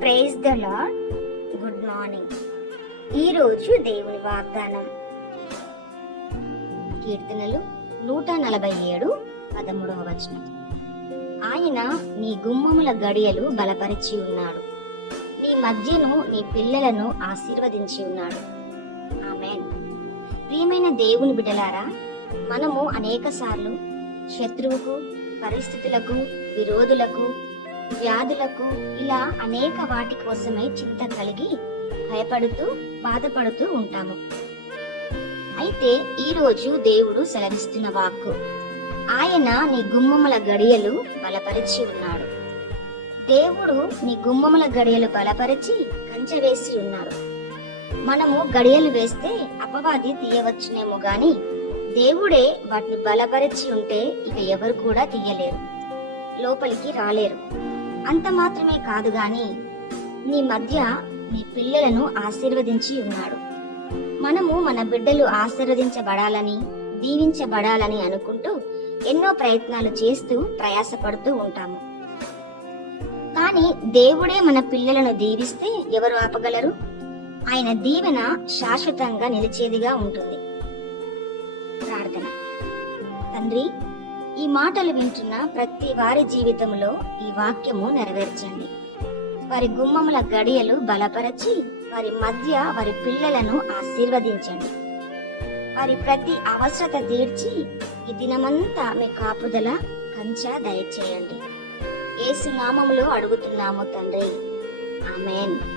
Praise the Lord good morning ఈరోజు దేవుని వాగ్దానం. కీర్తనలు నూట నలభై ఏడు పదమూడవ వచనం. ఆయన నీ గుమ్మముల గడియలు బలపరిచి ఉన్నాడు. నీ మధ్యను నీ పిల్లలను ఆశీర్వదించి ఉన్నాడు. ఆమెన్. ప్రియమైన దేవుని బిడ్డలారా మనము అనేక సార్లు శత్రువుకు పరిస్థితులకు విరోధులకు వ్యాధులకు ఇలా అనేక వాటి కోసమై చింత కలిగి భయపడుతూ బాధపడుతూ ఉంటాము. అయితే ఈ రోజు దేవుడు సెలవిస్తున్న వాక్కు. ఆయన నీ గుమ్మముల గడియలు బలపరిచి ఉన్నాడు. దేవుడు నీ గుమ్మముల గడియలు బలపరిచి కంచె వేసి ఉన్నాడు. మనము గడియలు వేస్తే అపవాది తీయవచ్చునేమో గాని దేవుడే వాటిని బలపరిచి ఉంటే ఇక ఎవరు కూడా తీయలేరు. లోపలికి రాలేరు. అంత మాత్రమే కాదు గాని నీ మధ్య నీ పిల్లలను ఆశీర్వదించి ఉన్నాడు. మనము మన బిడ్డలు ఆశీర్వదించబడాలని దీవించబడాలని అనుకుంటూ ఎన్నో ప్రయత్నాలు చేస్తూ ప్రయాసపడుతూ ఉంటాము. కానీ దేవుడే మన పిల్లలను దీవిస్తే ఎవరు ఆపగలరు? ఆయన దీవెన శాశ్వతంగా నిలిచేదిగా ఉంటుంది. ప్రార్థన. తండ్రి ఈ మాటలు వింటున్న ప్రతి వారి జీవితంలో ఈ వాక్యము నెరవేర్చండి. వారి గుమ్మముల గడియలు బలపరచి వారి మధ్య వారి పిల్లలను ఆశీర్వదించండి. వారి ప్రతి అవసరత తీర్చి ఈ దినమంతా మీ కాపుదల కంచ దయచేయండి. ఏసు నామములో అడుగుతున్నాము తండ్రి. ఆమెన్.